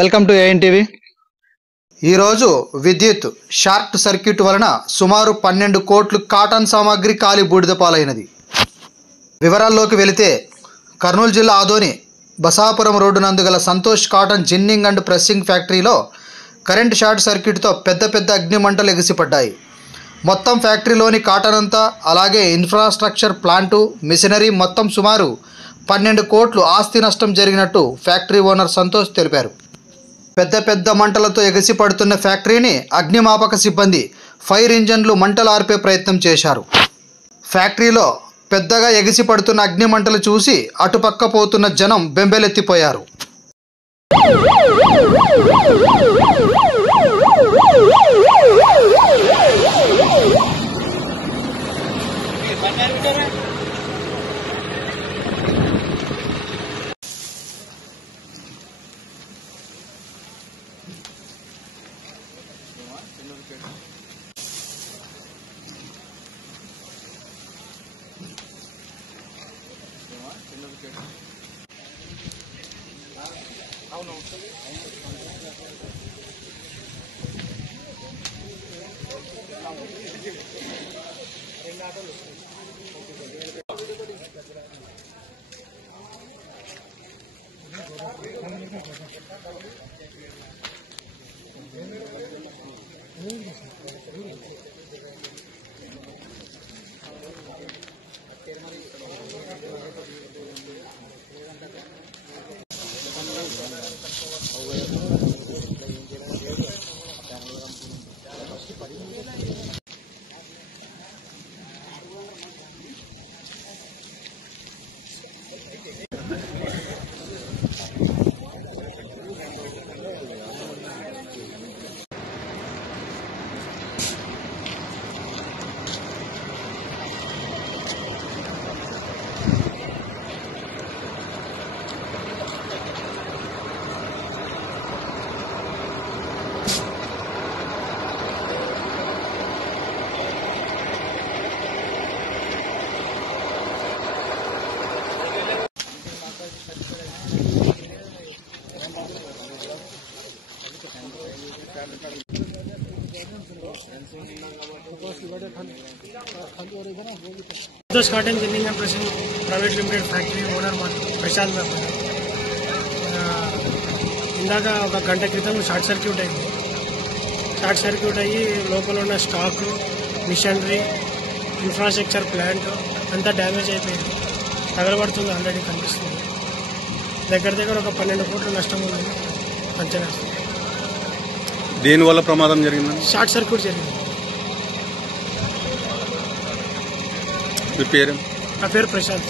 Welcome to ANTV. ఈరోజు విద్యుత్ short circuit వలన సుమారు 12 కోట్లు కాటన్ సామాగ్రి కాలి బూడిద పాలైనది. వివరాల్లోకి వెళితే కర్నూలు జిల్లా ఆదోని బసాపురం రోడ్డు నందు గల Santosh cotton ginning and pressing ఫ్యాక్టరీలో కరెంట్ షార్ట్ సర్క్యూట్తో పెద్ద అగ్ని మంటలు ఎగిసిపడ్డాయి. మొత్తం ఫ్యాక్టరీలోని కాటన్ అంతా, అలాగే ఇన్ఫ్రాస్ట్రక్చర్, ప్లాంటు, మిషనరీ మొత్తం సుమారు 12 కోట్లు ఆస్తి నష్టం జరిగినట్టు ఫ్యాక్టరీ ఓనర్ సంతోష్ తెలిపారు. పెద్ద మంటలతో ఎగసిపడుతున్న ఫ్యాక్టరీని అగ్నిమాపక సిబ్బంది ఫైర్ ఇంజన్లు మంటలు ఆర్పే ప్రయత్నం చేశారు. ఫ్యాక్టరీలో పెద్దగా ఎగిసిపడుతున్న అగ్ని మంటలు చూసి అటుపక్క పోతున్న జనం బెంబేలెత్తిపోయారు. Santosh cotton ginning and pressing private limited factory owner Prashant గారు. ఇందాక ఒక గంట క్రితం షార్ట్ సర్క్యూట్ అయ్యి లోపల ఉన్న స్టాక్, మిషనరీ, ఇన్ఫ్రాస్ట్రక్చర్, ప్లాంట్ అంతా డ్యామేజ్ అయిపోయింది. తగలబడుతుంది, ఆల్రెడీ కనిపిస్తుంది. దగ్గర ఒక 12 కోట్ల నష్టం ఉందని అంచనా. దీనివల్ల ప్రమాదం జరిగింది, షార్ట్ సర్క్యూట్ జరిగింది. మీ పేరు? నా పేరు ప్రశాంత్.